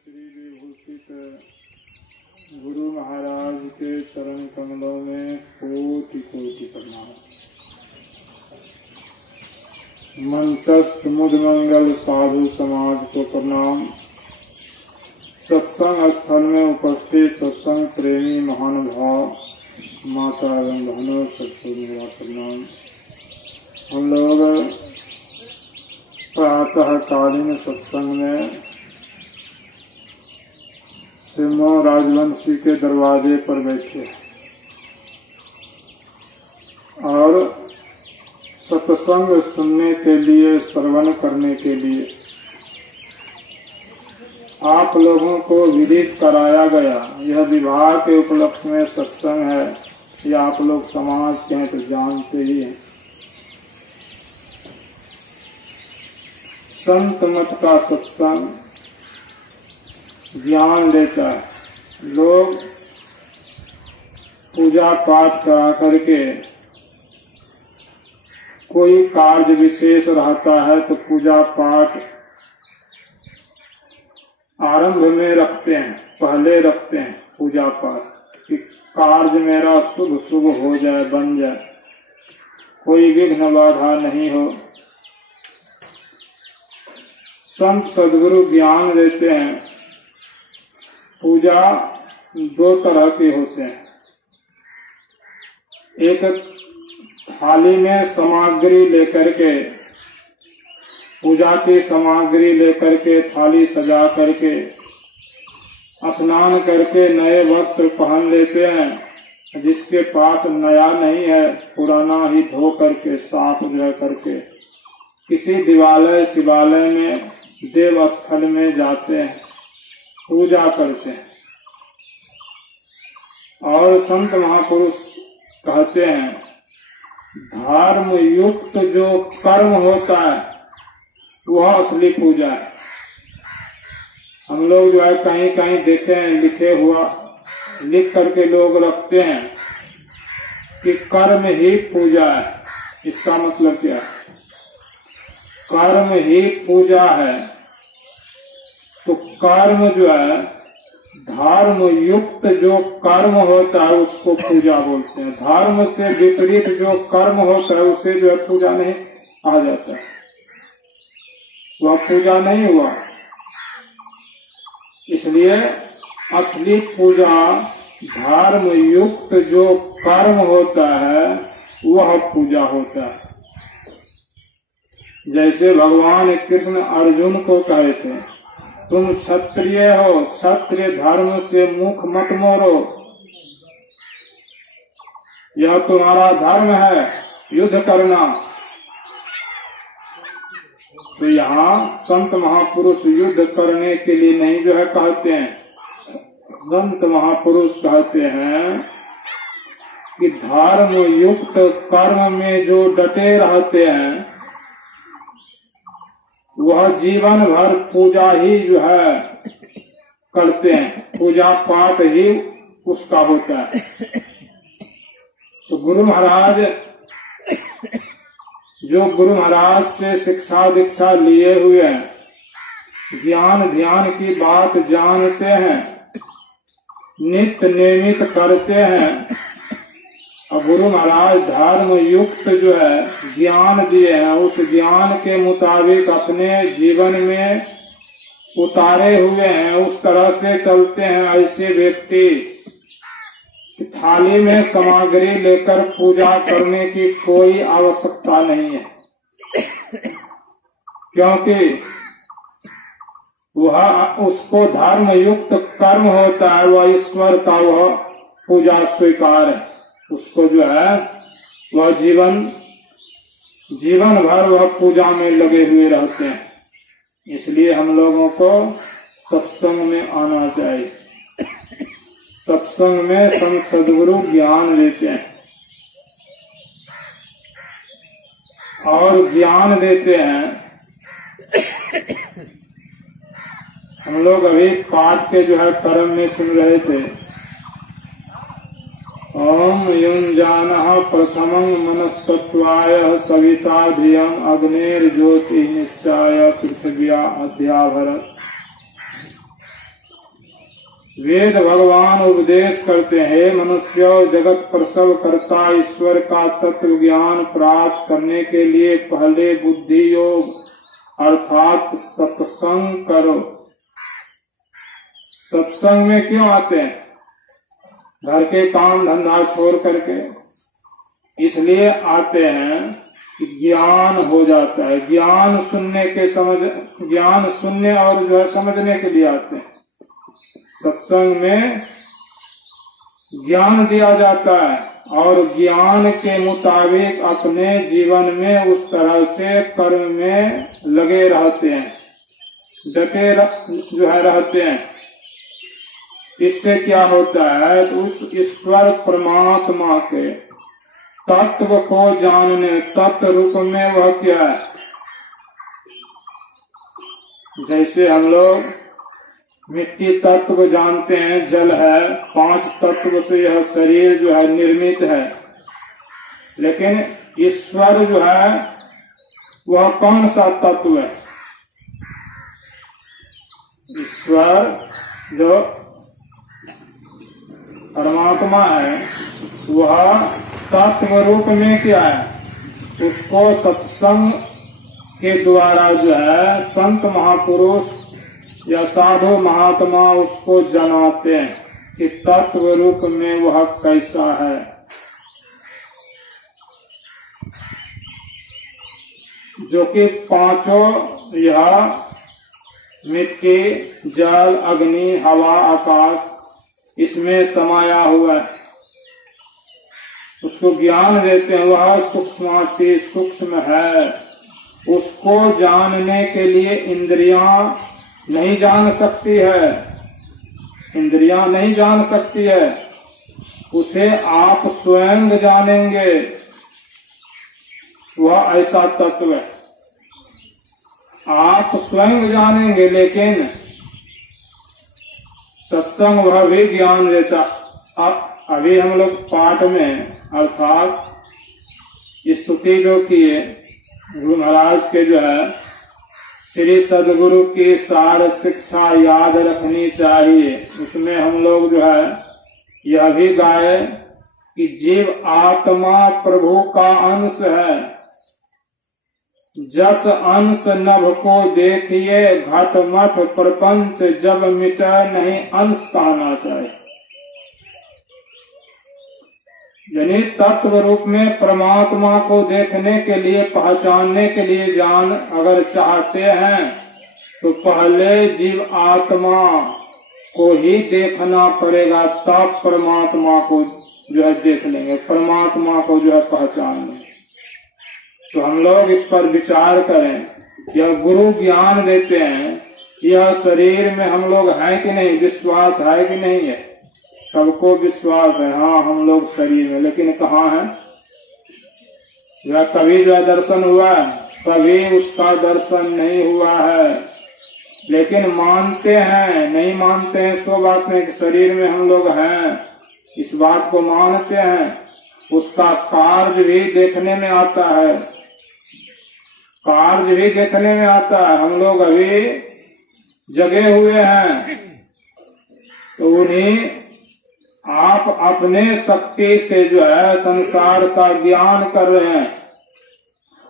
श्री विभूषित गुरु महाराज के चरण कमलों में कोटि कोटि प्रणाम। मंचस्थ मुद मंगल साधु समाज को प्रणाम। सत्संग स्थल में उपस्थित सत्संग प्रेमी महानुभाव माता एवं बहनों सबको मेरा प्रणाम। हम लोग प्रातः कालीन सत्संग में सिमो राजवंशी के दरवाजे पर बैठे और सत्संग सुनने के लिए, श्रवण करने के लिए आप लोगों को विदित कराया गया। यह विवाह के उपलक्ष्य में सत्संग है, ये आप लोग समाज के हैं तो जानते ही हैं। संत मत का सत्संग ज्ञान देता है। लोग पूजा पाठ करा करके कोई कार्य विशेष रहता है तो पूजा पाठ आरंभ में रखते हैं, पहले रखते हैं पूजा पाठ कि कार्य मेरा शुभ शुभ हो जाए, बन जाए, कोई विघ्न बाधा नहीं हो। संत सद्गुरु ज्ञान देते हैं। पूजा दो तरह के होते हैं। एक थाली में सामग्री लेकर के, पूजा की सामग्री लेकर के थाली सजा करके स्नान करके नए वस्त्र पहन लेते हैं। जिसके पास नया नहीं है पुराना ही धो करके साफ जो करके किसी दिवालय शिवालय में देव स्थल में जाते हैं, पूजा करते हैं। और संत महापुरुष कहते हैं धर्म युक्त जो कर्म होता है वह असली पूजा है। हम लोग जो है कहीं कहीं देखे हैं लिखे हुआ, लिख करके लोग रखते हैं कि कर्म ही पूजा है। इसका मतलब क्या है? कर्म ही पूजा है तो कर्म जो है धर्म युक्त जो कर्म होता है उसको पूजा बोलते हैं। धर्म से विपरीत जो कर्म होता है उसे जो है पूजा नहीं कहा जाता है, वह पूजा नहीं हुआ। इसलिए असली पूजा धर्म युक्त जो कर्म होता है वह पूजा होता है। जैसे भगवान कृष्ण अर्जुन को कहे थे तुम क्षत्रिय हो, क्षत्रिय धर्म से मुख मत मोड़ो, यह तुम्हारा धर्म है, युद्ध करना। तो यहाँ संत महापुरुष युद्ध करने के लिए नहीं जो है कहते हैं। संत महापुरुष कहते हैं कि धर्म युक्त कर्म में जो डटे रहते हैं वह जीवन भर पूजा ही जो है करते हैं, पूजा पाठ ही उसका होता है। तो गुरु महाराज से शिक्षा दीक्षा लिए हुए हैं, ज्ञान ध्यान की बात जानते हैं, नित्य नियमित करते हैं। और गुरु महाराज धर्म युक्त जो है ज्ञान दिए हैं, उस ज्ञान के मुताबिक अपने जीवन में उतारे हुए हैं, उस तरह से चलते हैं। ऐसे व्यक्ति थाली में सामग्री लेकर पूजा करने की कोई आवश्यकता नहीं है, क्योंकि वह उसको धर्म युक्त कर्म होता है, वह ईश्वर का वह पूजा स्वीकार है। उसको जो है वह जीवन भर वह पूजा में लगे हुए रहते हैं। इसलिए हम लोगों को सत्संग में आना चाहिए। सत्संग में संत सद्गुरु ज्ञान देते हैं और ज्ञान देते हैं। हम लोग अभी पाठ के जो है कर्म में सुन रहे थे, ओम युञ्जानः प्रथमं मनस्तत्वाय सविता धियं अग्निर्ज्योति निश्चाय पृथिव्या अध्याभरत्। वेद भगवान उपदेश करते हैं, मनुष्य जगत प्रसव करता ईश्वर का तत्व ज्ञान प्राप्त करने के लिए पहले बुद्धि योग अर्थात सत्संग करो। सत्संग में क्यों आते हैं? घर के काम धंधा छोड़ करके इसलिए आते हैं कि ज्ञान हो जाता है। ज्ञान सुनने और जो है समझने के लिए आते हैं। सत्संग में ज्ञान दिया जाता है और ज्ञान के मुताबिक अपने जीवन में उस तरह से कर्म में लगे रहते हैं, डटे जो है रहते हैं। इससे क्या होता है? तो उस ईश्वर परमात्मा के तत्व को जानने, तत्व रूप में वह क्या है? जैसे हम लोग मिट्टी तत्व जानते हैं, जल है, 5 तत्व से यह शरीर जो है निर्मित है। लेकिन ईश्वर जो है वह कौन सा तत्व है? ईश्वर जो परमात्मा है वह तत्व रूप में क्या है? उसको सत्संग के द्वारा जो है संत महापुरुष या साधु महात्मा उसको जनाते हैं कि तत्व रूप में वह कैसा है। जो कि 5 यह मिट्टी, जल, अग्नि, हवा, आकाश इसमें समाया हुआ है, उसको ज्ञान देते हैं। वह सूक्ष्माति सूक्ष्म है, उसको जानने के लिए इंद्रियां नहीं जान सकती है, इंद्रियां नहीं जान सकती है। उसे आप स्वयं जानेंगे, वह ऐसा तत्व है। आप स्वयं जानेंगे, लेकिन सत्संग वह भी ज्ञान देता। अभी हम लोग पाठ में अर्थात स्तुति जो किए गुरु महाराज के जो है, श्री सदगुरु की सार शिक्षा याद रखनी चाहिए। उसमें हम लोग जो है यह भी गाए कि जीव आत्मा प्रभु का अंश है, जस अंश नभ को देखिए घट मठ प्रपंच जब मिटे नहीं अंश कहना चाहिए। यानी तत्व रूप में परमात्मा को देखने के लिए, पहचानने के लिए जान अगर चाहते हैं तो पहले जीव आत्मा को ही देखना पड़ेगा, तब परमात्मा को जो है देख लेंगे, परमात्मा को जो है पहचान लेंगे। तो हम लोग इस पर विचार करें। यह गुरु ज्ञान देते हैं, यह शरीर में हम लोग हैं कि नहीं? विश्वास है कि नहीं है? सबको विश्वास है, हाँ हम लोग शरीर में, लेकिन कहाँ है? जो कभी जो दर्शन हुआ है, कभी उसका दर्शन नहीं हुआ है। लेकिन मानते हैं, नहीं मानते हैं सो बात नहीं कि शरीर में हम लोग हैं, इस बात को मानते हैं। उसका कार्य भी देखने में आता है, कार्य भी देखने में आता है। हम लोग अभी जगे हुए हैं, तो उन्हीं आप अपने शक्ति से जो है संसार का ज्ञान कर रहे हैं,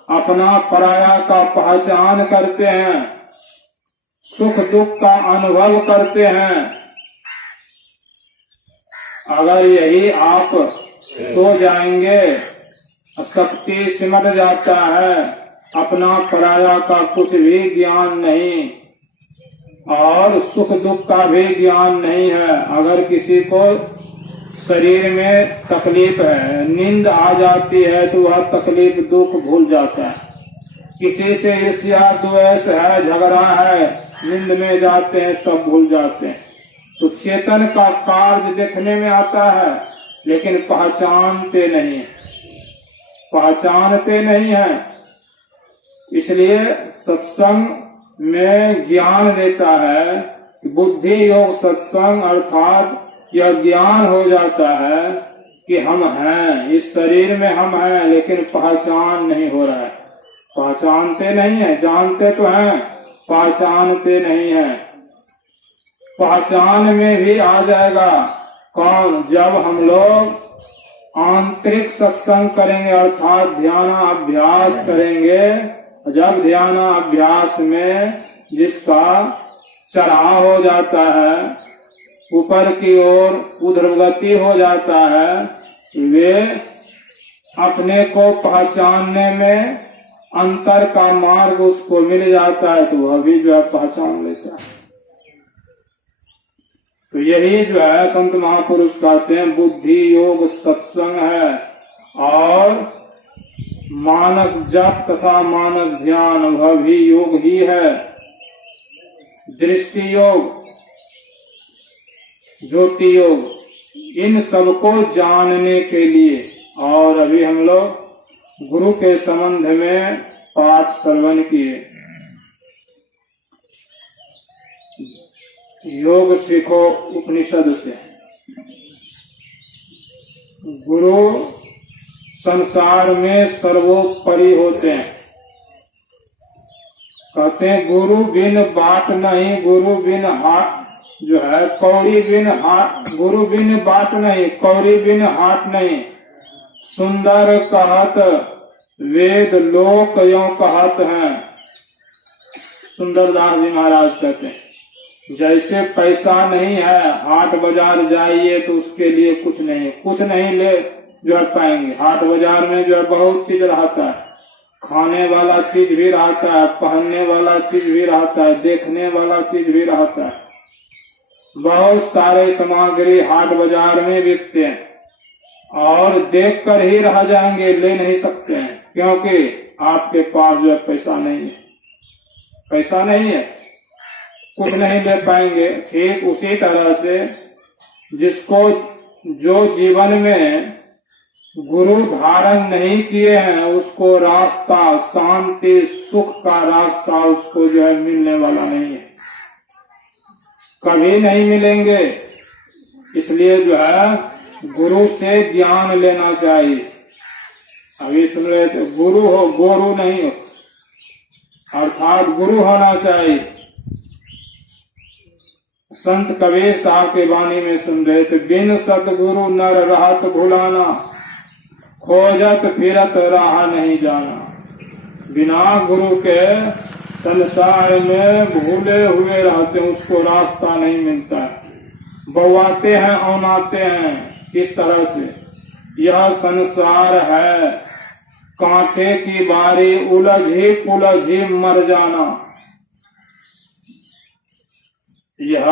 अपना पराया का पहचान करते हैं, सुख दुख का अनुभव करते हैं। अगर यही आप सो जाएंगे, शक्ति सिमट जाता है, अपना पराया का कुछ भी ज्ञान नहीं और सुख दुख का भी ज्ञान नहीं है। अगर किसी को शरीर में तकलीफ है, नींद आ जाती है, तो वह तकलीफ दुख भूल जाता है। किसी से ईर्ष्या द्वेष है, झगड़ा है, नींद में जाते हैं, सब भूल जाते हैं। तो चेतन का कार्य देखने में आता है, लेकिन पहचानते नहीं है, पहचानते नहीं है। इसलिए सत्संग में ज्ञान देता है, बुद्धि योग सत्संग अर्थात यह ज्ञान हो जाता है कि हम हैं, इस शरीर में हम हैं, लेकिन पहचान नहीं हो रहा है। पहचानते नहीं है, जानते तो हैं, पहचानते नहीं है। पहचान में भी आ जाएगा। कौन? जब हम लोग आंतरिक सत्संग करेंगे अर्थात ध्यानाभ्यास करेंगे। जब ध्यानाभ्यास में जिसका चढ़ाव हो जाता है, ऊपर की ओर ऊर्ध्वगति हो जाता है, वे अपने को पहचानने में अंतर का मार्ग उसको मिल जाता है, तो वह भी जो है पहचान लेता है। तो यही जो है संत महापुरुष कहते हैं बुद्धि योग सत्संग है, और मानस जप तथा मानस ध्यान वह भी योग ही है। दृष्टि योग, ज्योति योग, इन सबको जानने के लिए। और अभी हम लोग गुरु के संबंध में पाठ श्रवण किए। योग सीखो उपनिषद से। गुरु संसार में सर्वोपरि होते हैं। कहते हैं गुरु बिन बाट नहीं, गुरु बिन हाट जो है कौड़ी बिन हाट, गुरु बिन बाट नहीं, कौड़ी बिन हाट नहीं। सुंदर कहत वेद लोक यों कहत हैं। सुंदरदास जी महाराज कहते हैं जैसे पैसा नहीं है, हाट बाजार जाइए तो उसके लिए कुछ नहीं ले जो है पाएंगे। हाट बाजार में जो है बहुत चीज रहता है, खाने वाला चीज भी रहता है, पहनने वाला चीज भी रहता है, देखने वाला चीज भी रहता है। बहुत सारे सामग्री हाट बाजार में बिकते हैं, और देख कर ही रह जाएंगे, ले नहीं सकते हैं, क्योंकि आपके पास जो है पैसा नहीं है। पैसा नहीं है, कुछ नहीं ले पाएंगे। ठीक उसी तरह से जिसको जो जीवन में गुरु धारण नहीं किए हैं, उसको रास्ता शांति सुख का रास्ता उसको जो है मिलने वाला नहीं है, कभी नहीं मिलेंगे। इसलिए जो है गुरु से ज्ञान लेना चाहिए। अभी सुन रहे थे गुरु हो, गोरु नहीं हो, अर्थात गुरु होना चाहिए। संत कबीर साहब के वाणी में सुन रहे थे बिन सतगुरु नर रहत भुलाना, खोजत फिरत राह नहीं जाना। बिना गुरु के संसार में भूले हुए रहते, उसको रास्ता नहीं मिलता है। बौआते हैं औनाते हैं। किस तरह से? यह संसार है कांटे की बारी, उलझी पुलझी मर जाना। यह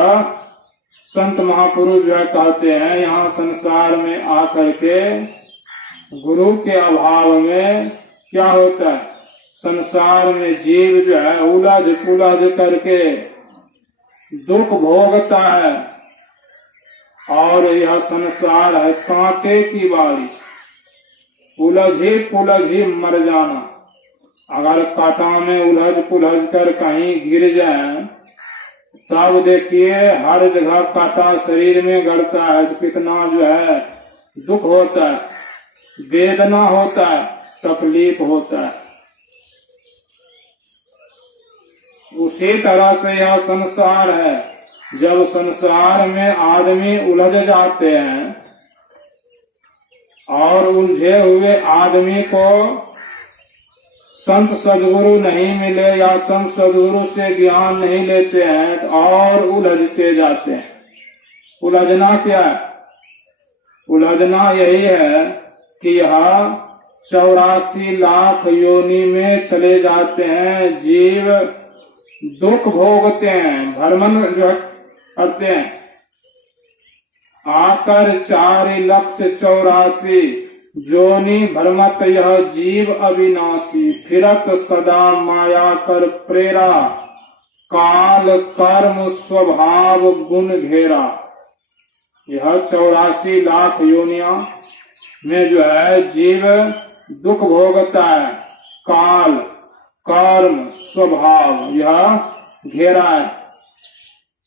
संत महापुरुष जो है कहते हैं यहाँ संसार में आकर के गुरु के अभाव में क्या होता है, संसार में जीव जो है उलझ पुलझ करके दुख भोगता है। और यह संसार है कांटे की बारी, उलझी पुलझी मर जाना। अगर कांटा में उलझ पुलझ कर कहीं गिर जाए तब देखिए हर जगह कांटा शरीर में गड़ता है, तो कितना जो है दुख होता है, वेदना होता है, तकलीफ होता है। उसी तरह से यह संसार है। जब संसार में आदमी उलझ जाते हैं और उलझे हुए आदमी को संत सदगुरु नहीं मिले या संत सदगुरु से ज्ञान नहीं लेते हैं तो और उलझते जाते हैं। उलझना क्या है? उलझना यही है कि यह 84 लाख योनि में चले जाते हैं, जीव दुख भोगते हैं, भ्रमण जो करते हैं। आकर 4,84,000 जोनि भ्रमत यह जीव अविनाशी, फिरत सदा माया कर प्रेरा, काल कर्म स्वभाव गुण घेरा। यह 84 लाख योनिया में जो है जीव दुख भोगता है, काल कर्म स्वभाव यह घेरा है।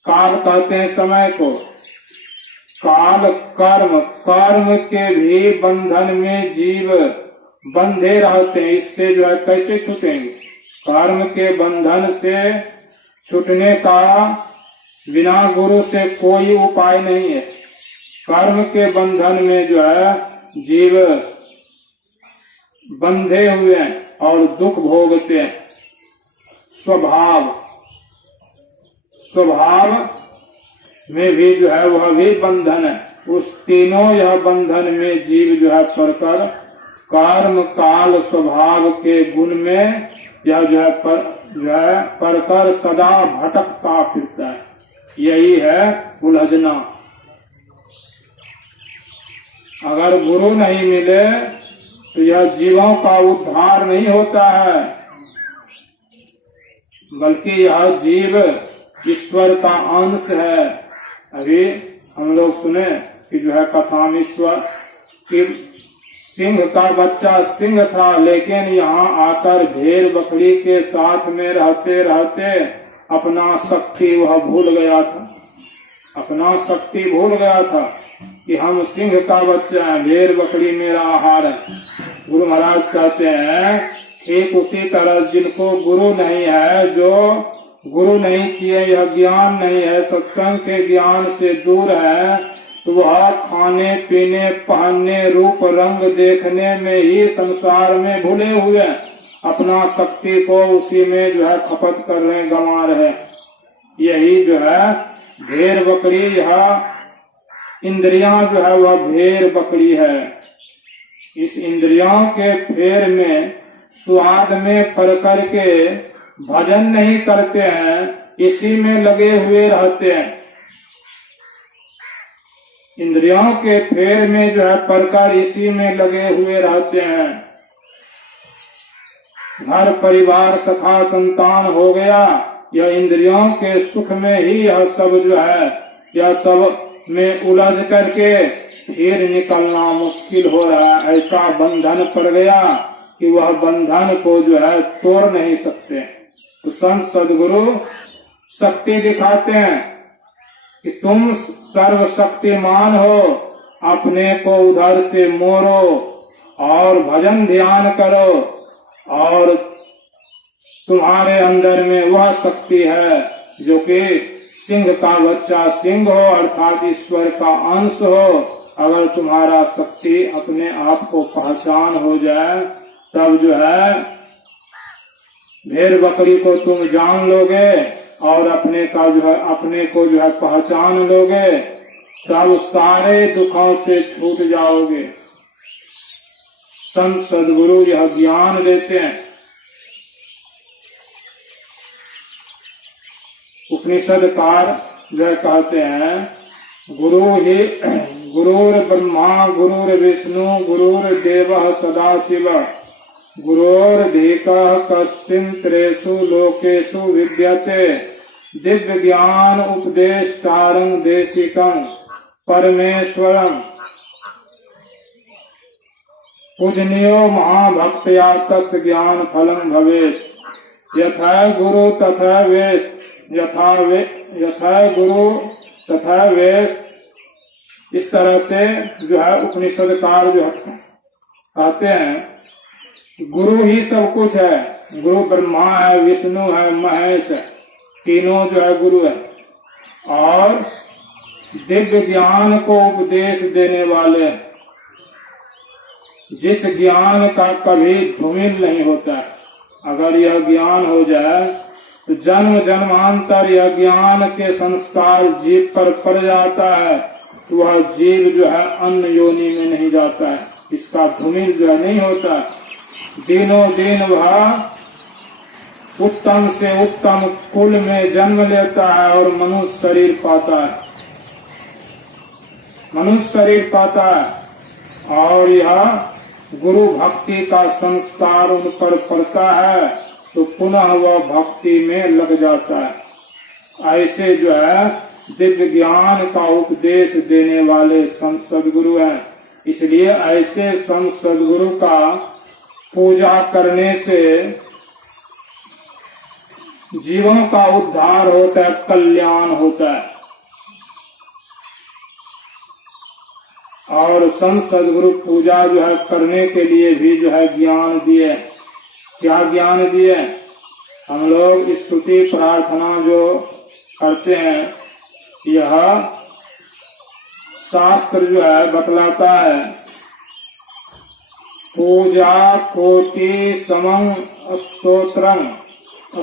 काल कहते हैं समय को, काल कर्म, कर्म के भी बंधन में जीव बंधे रहते हैं। इससे जो है कैसे छूटेंगे? कर्म के बंधन से छूटने का बिना गुरु से कोई उपाय नहीं है। कर्म के बंधन में जो है जीव बंधे हुए हैं और दुख भोगते हैं। स्वभाव में भी जो है वह भी बंधन है। उस तीनों यह बंधन में जीव जो है पड़कर कर्म काल स्वभाव के गुण में यह जो है पड़कर सदा भटकता फिरता है। यही है उलझना। अगर गुरु नहीं मिले तो यह जीवों का उद्धार नहीं होता है, बल्कि यह जीव ईश्वर का अंश है। अभी हम लोग सुने कि जो है कथा में ईश्वर कि सिंह का बच्चा सिंह था, लेकिन यहाँ आकर भेड़ बकरी के साथ में रहते रहते अपना शक्ति वह भूल गया था। अपना शक्ति भूल गया था कि हम सिंह का बच्चा है, भेड़ बकरी मेरा आहार है। गुरु महाराज कहते हैं ठीक उसी तरह जिनको गुरु नहीं है, जो गुरु नहीं किए, यह ज्ञान नहीं है, सत्संग के ज्ञान से दूर है, तो वह खाने पीने पहनने रूप रंग देखने में ही संसार में भूले हुए अपना शक्ति को उसी में जो है खपत कर रहे, गंवा रहे। यही जो है भेड़ बकरी, यह इंद्रियां जो है वह भेड़ बकरी है। इस इंद्रियों के फेर में स्वाद में पड़ करके भजन नहीं करते हैं, इसी में लगे हुए रहते हैं। इंद्रियों के फेर में जो है पड़कर इसी में लगे हुए रहते हैं। घर परिवार सखा संतान हो गया, यह इंद्रियों के सुख में ही यह सब जो है, यह सब में उलझ करके फिर निकलना मुश्किल हो रहा है। ऐसा बंधन पड़ गया कि वह बंधन को जो है तोड़ नहीं सकते। तो संत सदगुरु शक्ति दिखाते हैं कि तुम सर्वशक्तिमान हो, अपने को उधर से मोड़ो और भजन ध्यान करो, और तुम्हारे अंदर में वह शक्ति है जो कि सिंह का बच्चा सिंह हो, अर्थात ईश्वर का अंश हो। अगर तुम्हारा शक्ति अपने आप को पहचान हो जाए, तब जो है भेड़ बकरी को तुम जान लोगे और अपने को जो है पहचान लोगे, तब सारे दुखों से छूट जाओगे। संत सदगुरु यह ज्ञान देते हैं। उपनिषदकार जो कहते हैं गुरुर ब्रह्मा गुरुर्विष्णु गुरुर्देवः सदाशिव गुरोर्धीकः कश्चिन्त्रेषु लोकेषु विद्यते दिव्य ज्ञान उपदेष्टारं देशिकं परमेश्वरं पूजनीयो महाभक्त्या तस्य ज्ञान फलं भवेत्। यथा गुरु तथा वेश, यथा गुरु तथा वेश। इस तरह से जो है उपनिषदकार जो कहते हैं गुरु ही सब कुछ है। गुरु ब्रह्मा है, विष्णु है, महेश है, तीनों जो है गुरु है, और दिव्य ज्ञान को उपदेश देने वाले, जिस ज्ञान का कभी धूमिल नहीं होता है। अगर यह ज्ञान हो जाए तो जन्म जन्मांतर यह ज्ञान के संस्कार जीव पर पड़ जाता है, तो वह जीव जो है अन्य योनि में नहीं जाता है, इसका धूमिल जो है नहीं होता है। दिनों दिन वह उत्तम से उत्तम कुल में जन्म लेता है और मनुष्य शरीर पाता है, और यह गुरु भक्ति का संस्कार उन पर पड़ता है, तो पुनः वह भक्ति में लग जाता है। ऐसे जो है दिव्य ज्ञान का उपदेश देने वाले संत सदगुरु हैं। इसलिए ऐसे संत सदगुरु का पूजा करने से जीवों का उद्धार होता है, कल्याण होता है। और संत सदगुरु पूजा जो है करने के लिए भी जो है ज्ञान दिए। क्या ज्ञान दिए? हम लोग स्तुति प्रार्थना जो करते हैं यह शास्त्र जो है बतलाता है, पूजा कोटि समं स्तोत्रम,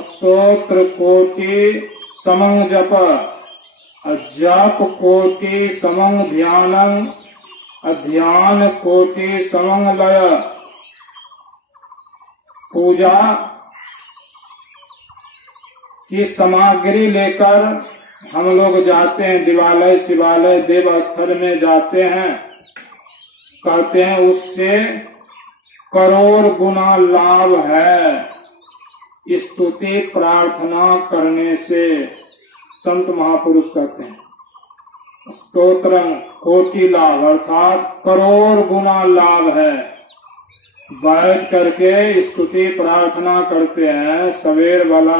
स्तोत्र कोटि समं जप, जप कोटि समं ध्यानम, ध्यान कोटि समं लय। पूजा की सामग्री लेकर हम लोग जाते हैं, दिवालय शिवालय देव स्थल में जाते हैं, कहते हैं उससे करोड़ गुना लाभ है स्तुति प्रार्थना करने से। संत महापुरुष कहते हैं स्तोत्रम कोटि लाभ, अर्थात करोड़ गुना लाभ है। बैठ करके स्तुति प्रार्थना करते हैं, सवेर वाला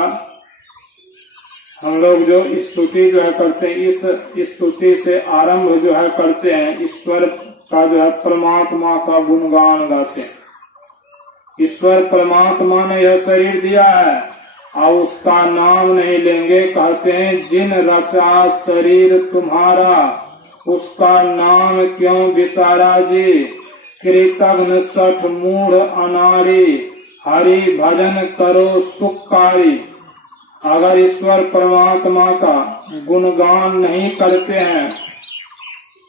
हम लोग जो स्तुति जो है करते हैं, इस स्तुति से आरंभ जो है करते हैं, ईश्वर का जो है परमात्मा का गुणगान गाते हैं। ईश्वर परमात्मा ने यह शरीर दिया है और उसका नाम नहीं लेंगे, कहते हैं जिन रचा शरीर तुम्हारा उसका नाम क्यों विसारा जी, कृतघ्न सठ मूढ़ अनारी, हरि भजन करो सुखकारी। अगर ईश्वर परमात्मा का गुणगान नहीं करते हैं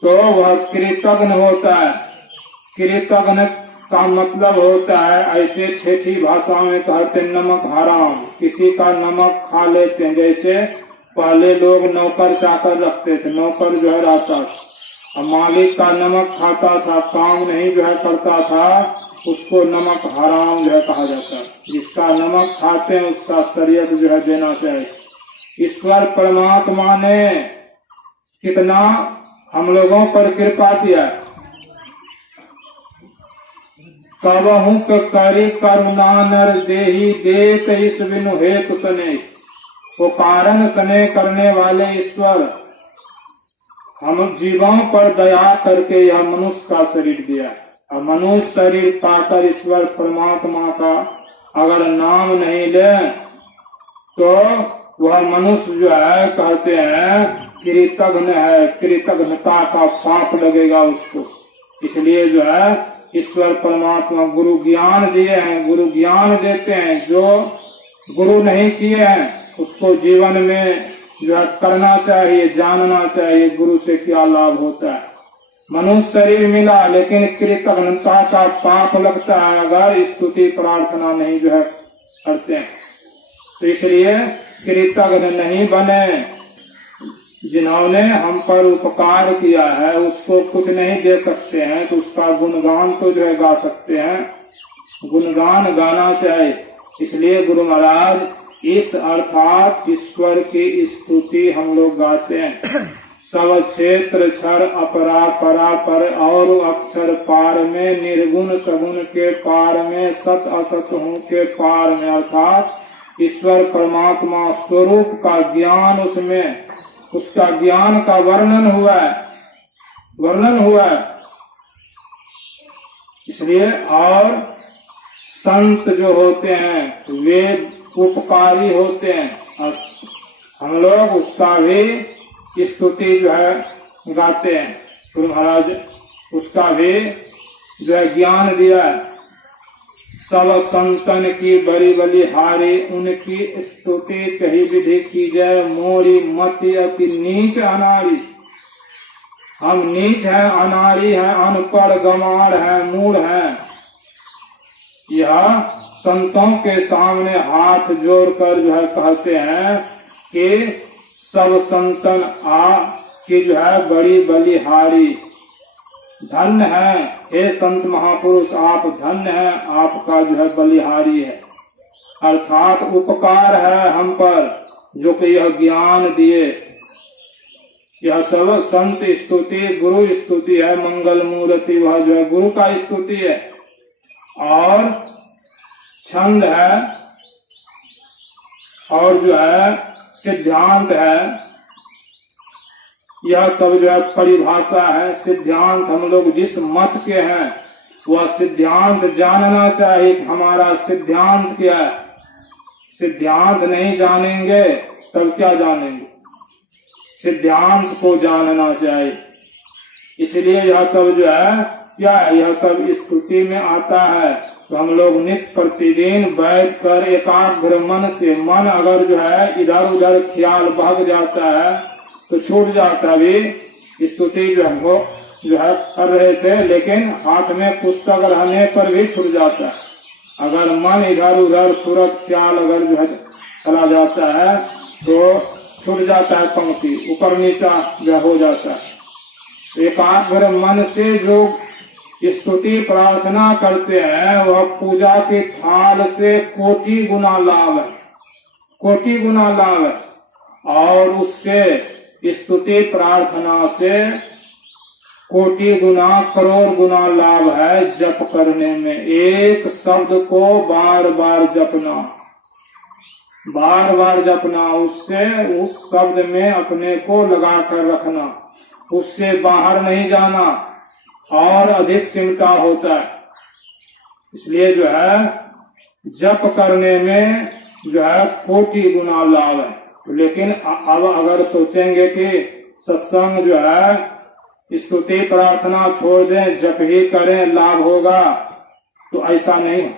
तो वह कृतघ्न होता है। कृतघ्न का मतलब होता है, ऐसे ठेठी भाषा में कहते नमक हराम, किसी का नमक खा लेते हैं। जैसे पहले लोग नौकर चाकर रखते थे, नौकर जो है रहता था, अब मालिक का नमक खाता था, काम नहीं जो है करता था, उसको नमक हराम जो है कहा जाता है। जिसका नमक खाते हैं उसका शरीयत जो है देना चाहिए। ईश्वर परमात्मा ने कितना हम लोगों पर कृपा किया। कबहू करी करुणा नर देही देत इस बिनु हेतु सने, वो कारण सने करने वाले ईश्वर हम जीवों पर दया करके यह मनुष्य का शरीर दिया। और मनुष्य शरीर पाकर ईश्वर परमात्मा का अगर नाम नहीं ले तो वह मनुष्य जो है कहते हैं कृतघ्न है, कृतघ्नता का पाप लगेगा उसको। इसलिए जो है ईश्वर परमात्मा गुरु ज्ञान दिए हैं, गुरु ज्ञान देते हैं। जो गुरु नहीं किए हैं उसको जीवन में जो है करना चाहिए, जानना चाहिए गुरु से क्या लाभ होता है। मनुष्य शरीर मिला लेकिन कृतघ्नता का पाप लगता है अगर स्तुति प्रार्थना नहीं जो है करते हैं। तो इसलिए कृतघ्न नहीं बने। जिन्होंने हम पर उपकार किया है उसको कुछ नहीं दे सकते हैं तो उसका गुणगान तो जो है गा सकते हैं, गुणगान गाना चाहिए। इसलिए गुरु महाराज इस अर्थात ईश्वर की स्तुति हम लोग गाते हैं। सब क्षेत्र क्षर अपरा परा पर और अक्षर पार में, निर्गुण सगुण के पार में, सत असत हूँ के पार में, अर्थात ईश्वर परमात्मा स्वरूप का ज्ञान, उसमें उसका ज्ञान का वर्णन हुआ है। इसलिए और संत जो होते हैं वे उपकारी होते हैं और हम लोग उसका भी स्तुति जो है गाते हैं। गुरु महाराज उसका भी जो है ज्ञान दिया है। सब संतन की बड़ी बलिहारी, उनकी स्तुति कही विधि की जय, मोरी मति अति नीच अनारी। हम नीच हैं, अनारी हैं, अनपढ़ गंवार हैं, मूढ़ हैं। यह संतों के सामने हाथ जोड़कर जो है कहते हैं कि सब संतन की जो है बड़ी बलिहारी। धन्य है हे संत महापुरुष, आप धन्य हैं, आपका जो है बलिहारी है। अर्थात उपकार है हम पर जो कि यह ज्ञान दिए। यह सब संत स्तुति गुरु स्तुति है। मंगल मूर्ति वह जो है गुरु का स्तुति है। और छंद है और जो है सिद्धांत है। यह सब जो है परिभाषा है। सिद्धांत हम लोग जिस मत के हैं वह सिद्धांत जानना चाहिए कि हमारा सिद्धांत क्या है। सिद्धांत नहीं जानेंगे तब क्या जानेंगे। सिद्धांत को जानना चाहिए। इसलिए यह सब जो है क्या है, यह सब स्तुति में आता है। तो हम लोग नित्य प्रतिदिन बैठ कर एकाग्र मन से, मन अगर जो है इधर उधर ख्याल भाग जाता है तो छूट जाता। भी स्तुति जो है वो जो है कर रहे थे, लेकिन हाथ में पुस्तक रहने पर भी छूट जाता है। अगर मन इधर उधर सूरत ख्याल अगर जो है चला जाता है तो छूट जाता है, पंक्ति ऊपर नीचा जो हो जाता है। एकाग्र मन से जो स्तुति प्रार्थना करते हैं वह पूजा के थाल से कोटि गुना लाभ है, कोटि गुना लाभ है। और उससे स्तुति प्रार्थना से कोटि गुना करोड़ गुना लाभ है जप करने में। एक शब्द को बार बार जपना, बार बार जपना, उससे उस शब्द में अपने को लगा कर रखना, उससे बाहर नहीं जाना और अधिक सिमटा होता है। इसलिए जो है जप करने में जो है कोटि गुना लाभ है। लेकिन अब अगर सोचेंगे कि सत्संग जो है स्तुति प्रार्थना छोड़ दें, जप ही करें लाभ होगा, तो ऐसा नहीं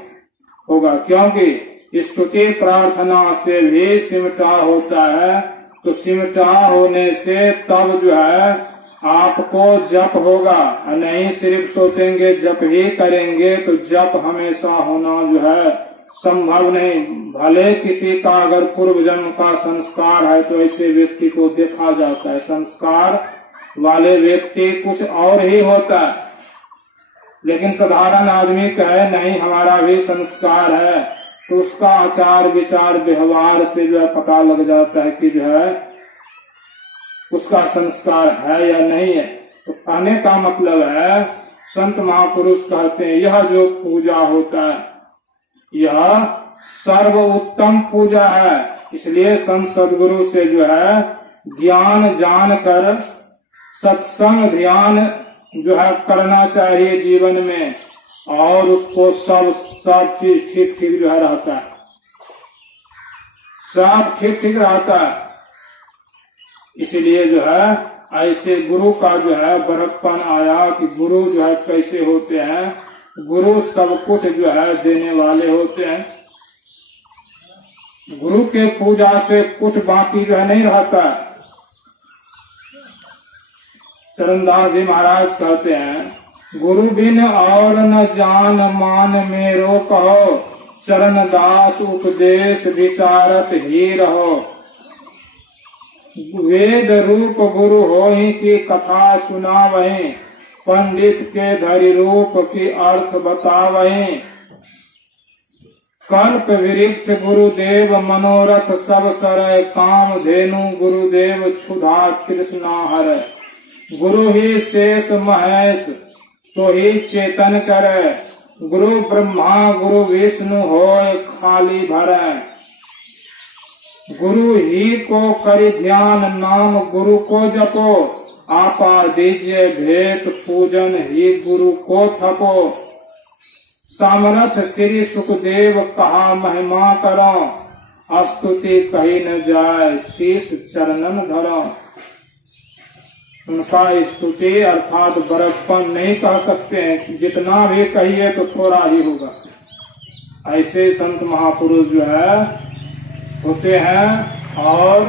होगा। क्योंकि स्तुति प्रार्थना से भी सिमटा होता है। तो सिमटा होने से तब जो है आपको जप होगा। नहीं सिर्फ सोचेंगे जप ही करेंगे तो जप हमेशा होना जो है संभव नहीं। भले किसी का अगर पूर्व जन्म का संस्कार है तो ऐसे व्यक्ति को देखा जाता है, संस्कार वाले व्यक्ति कुछ और ही होता है। लेकिन साधारण आदमी कहे नहीं हमारा भी संस्कार है, तो उसका आचार विचार व्यवहार से जो है पता लग जाता है कि जो है उसका संस्कार है या नहीं है। तो कहने का मतलब है, संत महापुरुष कहते हैं यह जो पूजा होता है यह सर्वोत्तम पूजा है। इसलिए संत सदगुरु से जो है ज्ञान जान कर सत्संग ध्यान जो है करना चाहिए जीवन में, और उसको सब चीज ठीक ठीक जो है रहता है, सब ठीक ठीक रहता है। इसीलिए जो है ऐसे गुरु का जो है बड़प्पन आया कि गुरु जो है कैसे होते हैं। गुरु सब कुछ जो है देने वाले होते हैं। गुरु के पूजा से कुछ बाकी जो है नहीं रहता। चरणदास जी महाराज कहते हैं गुरु बिन और न जान मान मेरो कहो, चरणदास उपदेश विचारत ही रहो। वेद रूप गुरु होहि की कथा सुनावहि, पंडित के धरि रूप की अर्थ बतावहि। कल्प वृक्ष गुरुदेव मनोरथ सब सरय, काम धेनु गुरुदेव क्षुधा तृष्णा हर। गुरु ही शेष महेश तो ही चेतन करे, गुरु ब्रह्मा गुरु विष्णु होय खाली भरै। गुरु ही को करि ध्यान नाम गुरु को जपो, आपा दीजिए भेंट पूजन ही गुरु को थपो। सामर्थ श्री सुखदेव कहा महिमा करो, स्तुति कही न जाए शीश चरणन धरो। उनका स्तुति अर्थात बड़प्पन नहीं कह सकते हैं, जितना भी कहिए तो थोड़ा ही होगा। ऐसे संत महापुरुष जो है होते हैं। और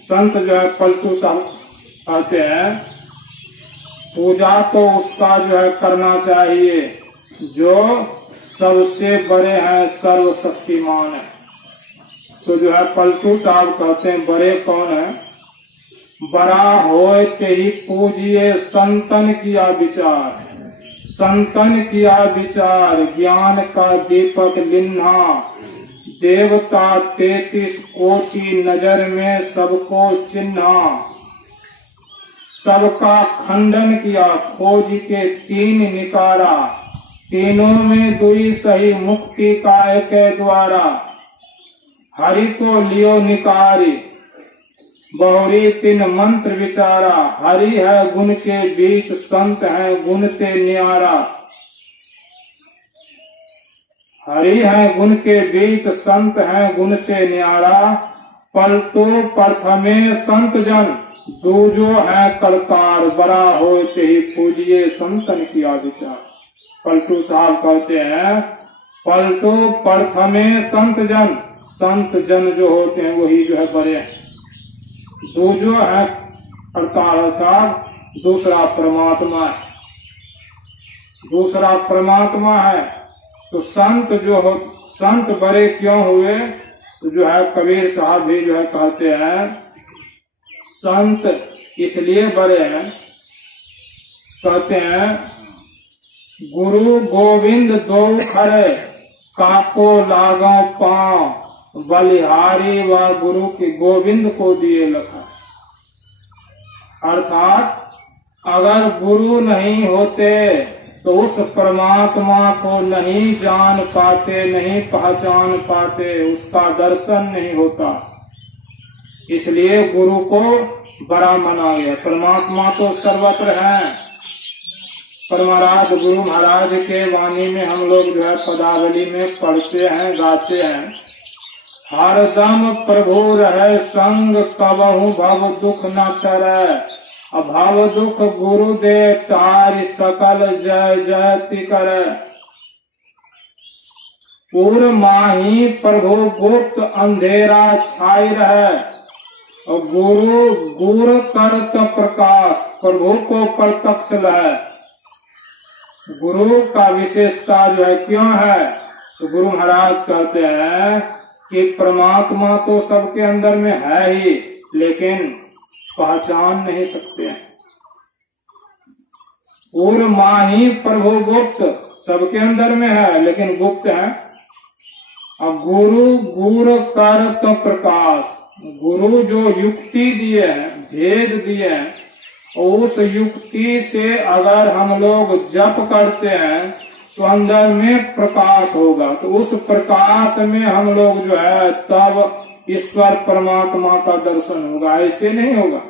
संत जो है पलटू साहब कहते हैं पूजा तो उसका जो है करना चाहिए जो सबसे बड़े हैं, सर्वशक्तिमान है। तो जो है पलटू साहब कहते हैं बड़े कौन है। बड़ा होए ते ही पूजिए संतन किया विचार, संतन किया विचार। ज्ञान का दीपक लिन्हा, देवता 33 कोटि नजर में सबको चिन्हा। सबका खंडन किया खोज के 3 निकारा, तीनों में दुई सही मुक्ति का एक द्वारा। हरि को लियो निकारी, बहुरी 3 मंत्र विचारा। हरि है गुण के बीच, संत है गुण ते न्यारा। हरि है गुण के बीच, संत है गुण ते न्यारा। पलटो प्रथमे संत जन, दूजो है कलकार, बड़ा होते ही पूजिए संतन किया विचार। पलटू साहब कहते हैं पलटो प्रथमे संत जन, संत जन जो होते हैं वही जो है बड़े हैं। दूजो है अर्थात दूसरा परमात्मा है, दूसरा परमात्मा है। तो संत जो हो, संत बड़े क्यों हुए? तो जो है कबीर साहब भी जो है कहते हैं संत इसलिए बड़े हैं, कहते हैं गुरु गोविंद दो खरे, काको लागो पांव, बलिहारी व गुरु के गोविंद को दिए लखा। अर्थात अगर गुरु नहीं होते तो उस परमात्मा को नहीं जान पाते, नहीं पहचान पाते, उसका दर्शन नहीं होता। इसलिए गुरु को बड़ा माना गया। परमात्मा तो सर्वत्र है। परमराज गुरु महाराज के वाणी में हम लोग जो है पदावली में पढ़ते हैं, गाते हैं, हरदम प्रभु रहे संग, कबहु भव दुख न टरै, अभाव दुख गुरु दे तारि, सकल जय जयति करे। पूर्व माही प्रभु गुप्त, अंधेरा छाई रहे, और गुरु गुर करत प्रकाश, प्रभु को प्रत्यक्ष लहे। गुरु का विशेषता जो है क्यों है? तो गुरु महाराज कहते हैं कि परमात्मा तो सबके अंदर में है ही, लेकिन पहचान नहीं सकते हैं। पूर्व माही प्रभु गुप्त, सबके अंदर में है लेकिन गुप्त है। अब गुरु गुर करत प्रकाश, गुरु जो युक्ति दिए हैं, भेद दिए हैं, उस युक्ति से अगर हम लोग जप करते हैं तो अंदर में प्रकाश होगा। तो उस प्रकाश में हम लोग जो है तब ईश्वर परमात्मा का दर्शन होगा। ऐसे नहीं होगा।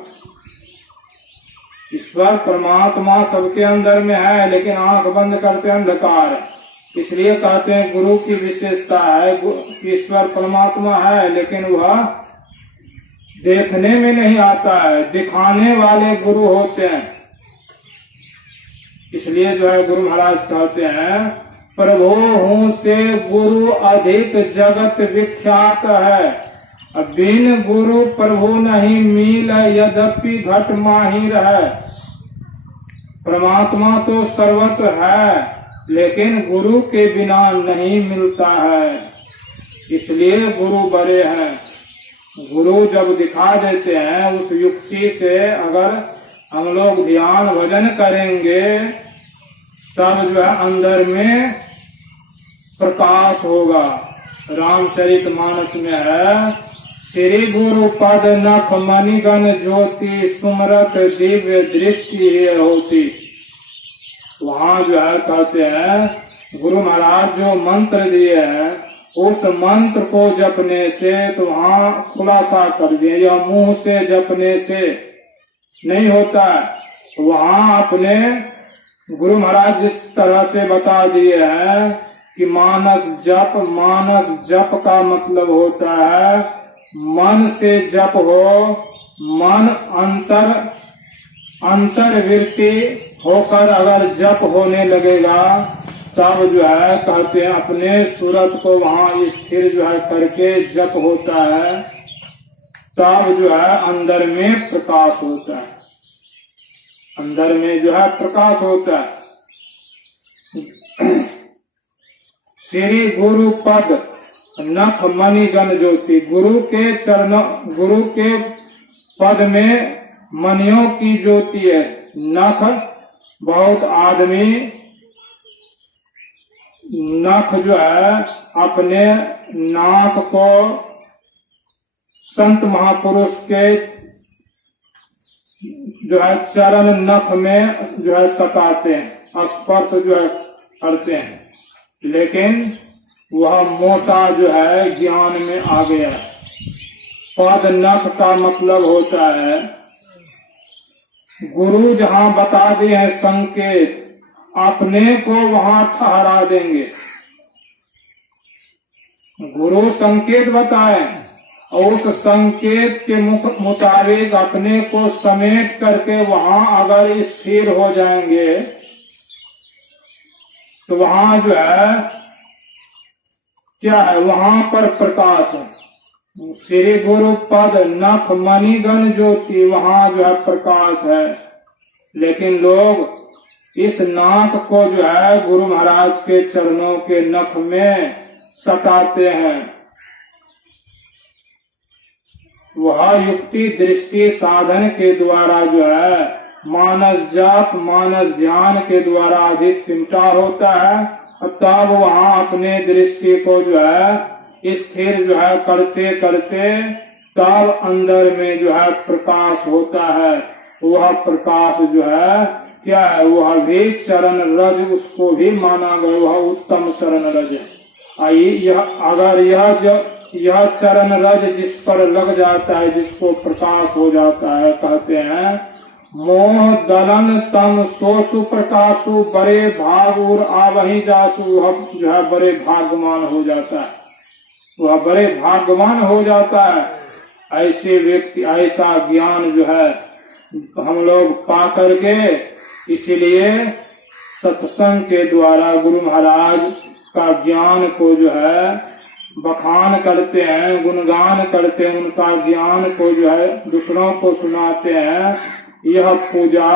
ईश्वर परमात्मा सबके अंदर में है लेकिन आंख बंद करते अंधकार है। इसलिए कहते हैं गुरु की विशेषता है, ईश्वर परमात्मा है लेकिन वह देखने में नहीं आता है, दिखाने वाले गुरु होते हैं। इसलिए जो है गुरु महाराज कहते हैं प्रभु हूँ से गुरु अधिक जगत विख्यात है, बिन गुरु प्रभु नहीं मिल, यद्यपि घट माही रहे। परमात्मा तो सर्वत्र है लेकिन गुरु के बिना नहीं मिलता है। इसलिए गुरु बड़े हैं। गुरु जब दिखा देते हैं उस युक्ति से अगर हम लोग ध्यान भजन करेंगे तब जो है अंदर में प्रकाश होगा। रामचरितमानस में है श्री गुरु पद नख मणिगण ज्योति, सुमरत दिव्य दृष्टि होती। वहाँ जो है कहते हैं गुरु महाराज जो मंत्र दिए हैं उस मंत्र को जपने से, तो वहाँ खुलासा कर दिए, यह मुंह से जपने से नहीं होता। वहाँ अपने गुरु महाराज जिस तरह से बता दिए हैं कि मानस जप का मतलब होता है मन से जप हो, मन अंतर्वृत्ति होकर अगर जप होने लगेगा तब जो है कहते हैं अपने सूरत को वहाँ स्थिर जो है करके जप होता है, तब जो है अंदर में प्रकाश होता है। अंदर में जो है प्रकाश होता है। श्री गुरु पद नख मणिगण ज्योति, गुरु के चरण, गुरु के पद में मणियों की ज्योति है। नख बहुत आदमी नख जो है अपने नाक को संत महापुरुष के जो है चरण नख में जो है सटाते हैं, स्पर्श जो है करते हैं, लेकिन वह मोटा जो है ज्ञान में आ गया। पद नख का मतलब होता है गुरु जहाँ बता दिए हैं संकेत, अपने को वहाँ ठहरा देंगे। गुरु संकेत बताए उस संकेत के मुताबिक अपने को समेट करके वहां अगर स्थिर हो जाएंगे तो वहां जो है क्या है, वहां पर प्रकाश है। श्री गुरु पद नख मणिगण ज्योति, वहां जो है प्रकाश है। लेकिन लोग इस नाक को जो है गुरु महाराज के चरणों के नख में सटाते हैं। वह युक्ति दृष्टि साधन के द्वारा जो है मानस जाप मानस ध्यान के द्वारा अधिक सिमटा होता है। तब वहां अपने दृष्टि को जो है स्थिर जो है करते करते तब अंदर में जो है प्रकाश होता है। वह प्रकाश जो है क्या है, वह भी चरण रज, उसको भी माना गया वह उत्तम चरण रज है। यह चरण रज जिस पर लग जाता है, जिसको प्रकाश हो जाता है, कहते हैं मोह दलन तम सोसु प्रकाशु बड़े भागुर आवही जासु, वह जो है बड़े भाग्यवान हो जाता है, वह बड़े भाग्यवान हो जाता है। ऐसे व्यक्ति ऐसा ज्ञान जो है हम लोग पा करके, इसीलिए सत्संग के द्वारा गुरु महाराज का ज्ञान को जो है बखान करते हैं, गुणगान करते हैं, उनका ज्ञान को जो है दूसरों को सुनाते हैं। यह पूजा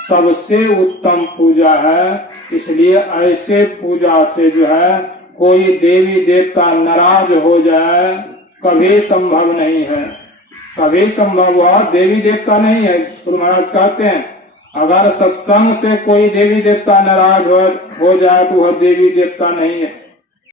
सबसे उत्तम पूजा है। इसलिए ऐसे पूजा से जो है कोई देवी देवता नाराज हो जाए कभी संभव नहीं है, कभी संभव हुआ देवी देवता नहीं है। गुरु महाराज कहते हैं अगर सत्संग से कोई देवी देवता नाराज हो जाए तो वह देवी देवता नहीं है।